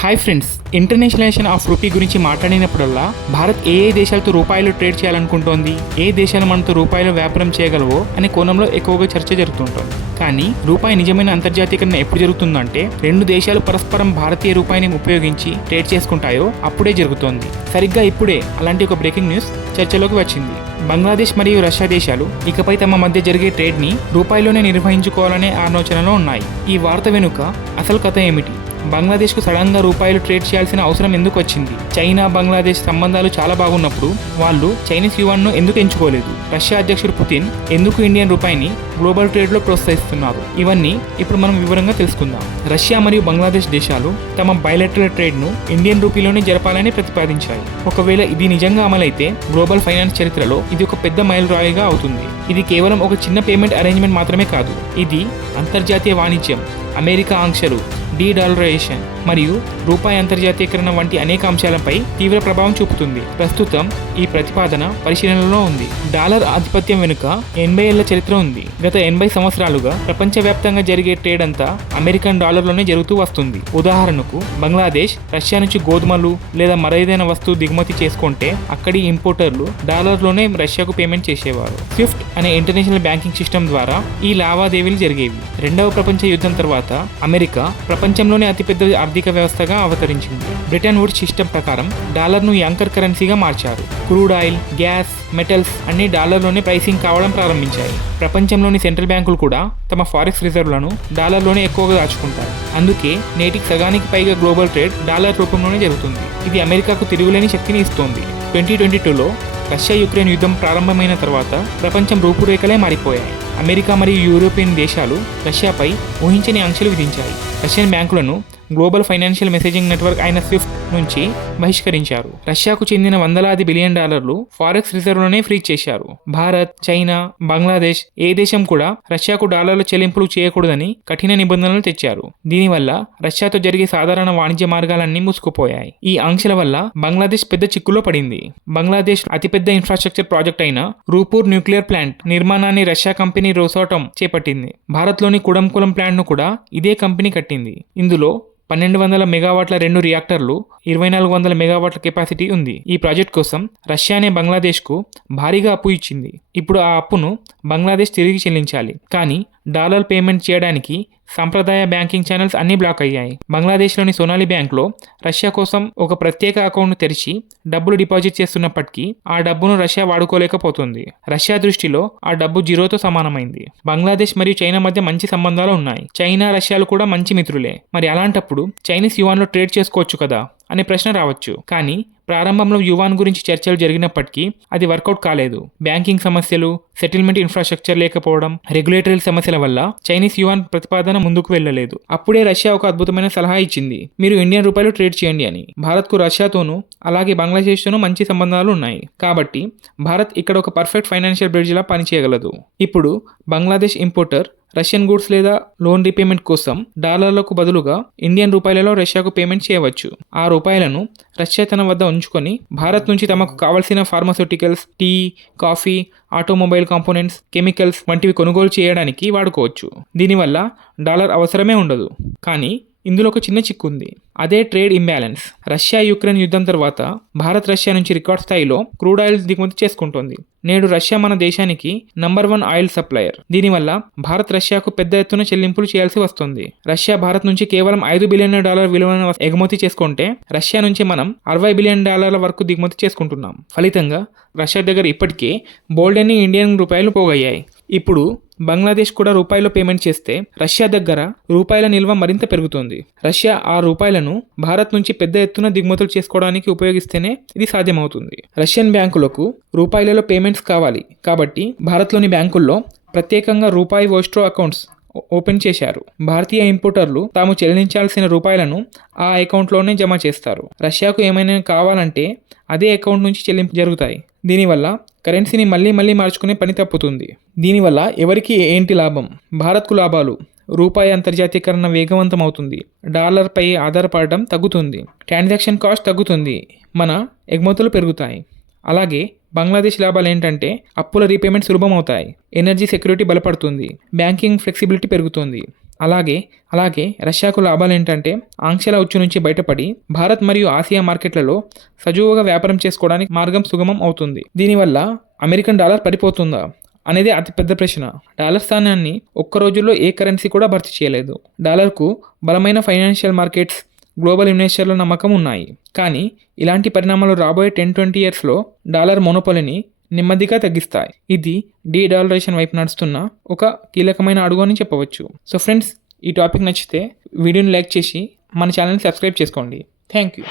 Hi friends, internationalisation of rupee గురించి మాట్లాడినప్పుడల్లా భారత్ ఏ దేశాలతో రూపాయలు ట్రేడ్ చేయాలనుకుంటోంది, ఏ దేశాలు మనతో రూపాయలు వ్యాపారం చేయగలవో అనే కోణంలో ఎక్కువగా చర్చ జరుగుతుంటుంది. కానీ రూపాయి నిజమైన అంతర్జాతీయకరణ ఎప్పుడు జరుగుతుందంటే రెండు దేశాలు పరస్పరం భారతీయ రూపాయిని ఉపయోగించి ట్రేడ్ చేసుకుంటాయో అప్పుడే జరుగుతోంది. సరిగ్గా ఇప్పుడే అలాంటి ఒక బ్రేకింగ్ న్యూస్ చర్చలోకి వచ్చింది. బంగ్లాదేశ్ మరియు రష్యా దేశాలు ఇకపై తమ మధ్య జరిగే ట్రేడ్ని రూపాయిలోనే నిర్వహించుకోవాలనే ఆలోచనలో ఉన్నాయి. ఈ వార్త వెనుక అసలు కథ ఏమిటి? బంగ్లాదేశ్కు సడన్గా రూపాయలు ట్రేడ్ చేయాల్సిన అవసరం ఎందుకు వచ్చింది? చైనా బంగ్లాదేశ్ సంబంధాలు చాలా బాగున్నప్పుడు వాళ్ళు చైనీస్ యువాన్ను ఎందుకు ఎంచుకోలేదు? రష్యా అధ్యక్షుడు పుతిన్ ఎందుకు ఇండియన్ రూపాయిని గ్లోబల్ ట్రేడ్లో ప్రోత్సహిస్తున్నారు? ఇవన్నీ ఇప్పుడు మనం వివరంగా తెలుసుకుందాం. రష్యా మరియు బంగ్లాదేశ్ దేశాలు తమ బైలాటరల్ ట్రేడ్ను ఇండియన్ రూపీలోనే జరపాలని ప్రతిపాదించాయి. ఒకవేళ ఇది నిజంగా అమలైతే గ్లోబల్ ఫైనాన్స్ చరిత్రలో ఇది ఒక పెద్ద మైలురాయిగా అవుతుంది. ఇది కేవలం ఒక చిన్న పేమెంట్ అరేంజ్మెంట్ మాత్రమే కాదు, ఇది అంతర్జాతీయ వాణిజ్యం, అమెరికా ఆంక్షలు, డీడాలరైజేషన్ మరియు రూపాయి అంతర్జాతీయకరణ వంటి అనేక అంశాలపై తీవ్ర ప్రభావం చూపుతుంది. ప్రస్తుతం ఈ ప్రతిపాదన పరిశీలనలో ఉంది. డాలర్ ఆధిపత్యం వెనుక 80 ఏళ్ల చరిత్ర ఉంది. గత 80 సంవత్సరాలుగా ప్రపంచవ్యాప్తంగా జరిగే ట్రేడ్ అంతా అమెరికన్ డాలర్లోనే జరుగుతూ వస్తుంది. ఉదాహరణకు బంగ్లాదేశ్ రష్యా నుంచి గోధుమలు లేదా మరేదైనా వస్తువు దిగుమతి చేసుకుంటే అక్కడి ఇంపోర్టర్లు డాలర్లోనే రష్యాకు పేమెంట్ చేసేవారు. స్విఫ్ట్ అనే ఇంటర్నేషనల్ బ్యాంకింగ్ సిస్టమ్ ద్వారా ఈ లావాదేవీలు జరిగేవి. రెండవ ప్రపంచ యుద్ధం తర్వాత అమెరికా ప్రపంచంలోనే అతిపెద్ద ఆర్థిక వ్యవస్థగా అవతరించింది. బ్రిటన్ వుడ్స్ సిస్టమ్ ప్రకారం డాలర్ను యాంకర్ కరెన్సీగా మార్చారు. క్రూడ్ ఆయిల్, గ్యాస్, మెటల్స్ అన్ని డాలర్లోనే ప్రైసింగ్ కావడం ప్రారంభించాయి. ప్రపంచంలోని సెంట్రల్ బ్యాంకులు కూడా తమ ఫారెక్స్ రిజర్వ్లను డాలర్లోనే ఎక్కువగా దాచుకుంటారు. అందుకే నేటికి సగానికి పైగా గ్లోబల్ ట్రేడ్ డాలర్ రూపంలోనే జరుగుతుంది. ఇది అమెరికాకు తిరుగులేని శక్తిని ఇస్తోంది. 2022లో రష్యా యుక్రెయిన్ యుద్ధం ప్రారంభమైన తర్వాత ప్రపంచం రూపురేఖలే మారిపోయాయి. అమెరికా మరియు యూరోపియన్ దేశాలు రష్యాపై ఊహించని ఆంక్షలు విధించాయి. రష్యన్ బ్యాంకులను గ్లోబల్ ఫైనాన్షియల్ మెసేజింగ్ నెట్వర్క్ అయిన స్విఫ్ట్ నుంచి బహిష్కరించారు. రష్యాకు చెందిన వందలాది బిలియన్ డాలర్లు ఫారెక్స్ రిజర్వ్లోనే ఫ్రీజ్ చేశారు. భారత్, చైనా, బంగ్లాదేశ్ ఏ దేశం కూడా రష్యాకు డాలర్ల చెల్లింపులు చేయకూడదని కఠిన నిబంధనలు తెచ్చారు. దీనివల్ల రష్యాతో జరిగే సాధారణ వాణిజ్య మార్గాలన్నీ మూసుకుపోయాయి. ఈ ఆంక్షల వల్ల బంగ్లాదేశ్ పెద్ద చిక్కుల్లో పడింది. బంగ్లాదేశ్ అతిపెద్ద ఇన్ఫ్రాస్ట్రక్చర్ ప్రాజెక్ట్ అయిన రూపూర్ న్యూక్లియర్ ప్లాంట్ నిర్మాణాన్ని రష్యా కంపెనీ రోసాటమ్ చేపట్టింది. భారత్లోని కుడంకులం ప్లాంట్ను కూడా ఇదే కంపెనీ కట్టింది. ఇందులో 1200 మెగావాట్ల 2 రియాక్టర్లు, 2400 మెగావాట్ల కెపాసిటీ ఉంది. ఈ ప్రాజెక్ట్ కోసం రష్యానే బంగ్లాదేశ్కు భారీగా అప్పు ఇచ్చింది. ఇప్పుడు ఆ అప్పును బంగ్లాదేశ్ తిరిగి చెల్లించాలి. కానీ డాలర్ పేమెంట్ చేయడానికి సాంప్రదాయ బ్యాంకింగ్ ఛానల్స్ అన్నీ బ్లాక్ అయ్యాయి. బంగ్లాదేశ్లోని సోనాలి బ్యాంక్లో రష్యా కోసం ఒక ప్రత్యేక అకౌంట్ను తెరిచి డబ్బులు డిపాజిట్ చేస్తున్నప్పటికీ ఆ డబ్బును రష్యా వాడుకోలేకపోతుంది. రష్యా దృష్టిలో ఆ డబ్బు జీరోతో సమానమైంది. బంగ్లాదేశ్ మరియు చైనా మధ్య మంచి సంబంధాలు ఉన్నాయి. చైనా, రష్యాలు కూడా మంచి మిత్రులే. మరి అలాంటప్పుడు చైనీస్ యువాన్లో ట్రేడ్ చేసుకోవచ్చు కదా అనే ప్రశ్న రావచ్చు. కానీ ప్రారంభంలో యువాన్ గురించి చర్చలు జరిగినప్పటికీ అది వర్కౌట్ కాలేదు. బ్యాంకింగ్ సమస్యలు, సెటిల్మెంట్ ఇన్ఫ్రాస్ట్రక్చర్ లేకపోవడం, రెగ్యులేటరీ సమస్యల వల్ల చైనీస్ యువాన్ ప్రతిపాదన ముందుకు వెళ్ళలేదు. అప్పుడే రష్యా ఒక అద్భుతమైన సలహా ఇచ్చింది. మీరు ఇండియన్ రూపాయలు ట్రేడ్ చేయండి అని. భారత్కు రష్యాతోనూ అలాగే బంగ్లాదేశ్తోనూ మంచి సంబంధాలు ఉన్నాయి. కాబట్టి భారత్ ఇక్కడ ఒక పర్ఫెక్ట్ ఫైనాన్షియల్ బ్రిడ్జ్లా పనిచేయగలదు. ఇప్పుడు బంగ్లాదేశ్ ఇంపోర్టర్ రష్యన్ గూడ్స్ లేదా లోన్ రీపేమెంట్ కోసం డాలర్లకు బదులుగా ఇండియన్ రూపాయలలో రష్యాకు పేమెంట్ చేయవచ్చు. ఆ రూపాయలను రష్యా తన వద్ద ఉంచుకొని భారత్ నుంచి తమకు కావలసిన pharmaceuticals, tea, coffee, automobile components, chemicals వంటివి కొనుగోలు చేయడానికి వాడుకోవచ్చు. దీనివల్ల డాలర్ అవసరమే ఉండదు. కానీ ఇందులో ఒక చిన్న చిక్కు ఉంది. అదే ట్రేడ్ ఇంబ్యాలెన్స్. రష్యా యుక్రెయిన్ యుద్ధం తర్వాత భారత్ రష్యా నుంచి రికార్డ్ స్థాయిలో క్రూడ్ ఆయిల్ దిగుమతి చేసుకుంటోంది. నేడు రష్యా మన దేశానికి నంబర్ 1 ఆయిల్ సప్లయర్. దీనివల్ల భారత్ రష్యాకు పెద్ద ఎత్తున చెల్లింపులు చేయాల్సి వస్తుంది. రష్యా భారత్ నుంచి కేవలం $5 బిలియన్ విలువైన ఎగుమతి చేసుకుంటే రష్యా నుంచి మనం $60 బిలియన్ వరకు దిగుమతి చేసుకుంటున్నాం. ఫలితంగా రష్యా దగ్గర ఇప్పటికే బోల్డెన్ని ఇండియన్ రూపాయలు పోగయ్యాయి. ఇప్పుడు బంగ్లాదేశ్ కూడా రూపాయిలో పేమెంట్ చేస్తే రష్యా దగ్గర రూపాయల నిల్వ మరింత పెరుగుతుంది. రష్యా ఆ రూపాయలను భారత్ నుంచి పెద్ద ఎత్తున దిగుమతులు చేసుకోవడానికి ఉపయోగిస్తేనే ఇది సాధ్యమవుతుంది. రష్యన్ బ్యాంకులకు రూపాయలలో పేమెంట్స్ కావాలి కాబట్టి భారత్లోని బ్యాంకుల్లో ప్రత్యేకంగా రూపాయి వోస్ట్రో అకౌంట్స్ ఓపెన్ చేశారు. భారతీయ ఇంపోర్టర్లు తాము చెల్లించాల్సిన రూపాయలను ఆ అకౌంట్లోనే జమ చేస్తారు. రష్యాకు ఏమైనా కావాలంటే అదే అకౌంట్ నుంచి చెల్లింపు జరుగుతాయి. దీనివల్ల కరెన్సీని మళ్ళీ మార్చుకునే పని తప్పుతుంది. దీనివల్ల ఎవరికి ఏంటి లాభం? భారత్కు లాభాలు. రూపాయి అంతర్జాతీయకరణ వేగవంతం అవుతుంది. డాలర్పై ఆధారపడడం తగ్గుతుంది. ట్రాన్సాక్షన్ కాస్ట్ తగ్గుతుంది. మన ఎగుమతులు పెరుగుతాయి. అలాగే బంగ్లాదేశ్ లాభాలు ఏంటంటే అప్పుల రీపేమెంట్ సులభం అవుతాయి. ఎనర్జీ సెక్యూరిటీ బలపడుతుంది. బ్యాంకింగ్ ఫ్లెక్సిబిలిటీ పెరుగుతుంది. అలాగే రష్యాకు లాభాలు ఏంటంటే ఆంక్షల ఉచ్చు నుంచి బయటపడి భారత్ మరియు ఆసియా మార్కెట్లలో సజావుగా వ్యాపారం చేసుకోవడానికి మార్గం సుగమం అవుతుంది. దీనివల్ల అమెరికన్ డాలర్ పడిపోతుందా అనేది అతిపెద్ద ప్రశ్న. డాలర్ స్థానాన్ని ఒక్క రోజుల్లో ఏ కరెన్సీ కూడా భర్తీ చేయలేదు. డాలర్కు బలమైన ఫైనాన్షియల్ మార్కెట్స్, గ్లోబల్ ఇన్వెస్టర్ల నమ్మకం ఉన్నాయి. కానీ ఇలాంటి పరిణామాలు రాబోయే 10-20 ఇయర్స్లో డాలర్ మొనోపొలిని నెమ్మదిగా తగ్గిస్తాయి. ఇది డీడాలరైజేషన్ వైపు నడుస్తున్న ఒక కీలకమైన అడుగు అని చెప్పవచ్చు. సో ఫ్రెండ్స్, ఈ టాపిక్ నచ్చితే వీడియోని లైక్ చేసి మన ఛానల్ని సబ్స్క్రైబ్ చేసుకోండి. Thank you.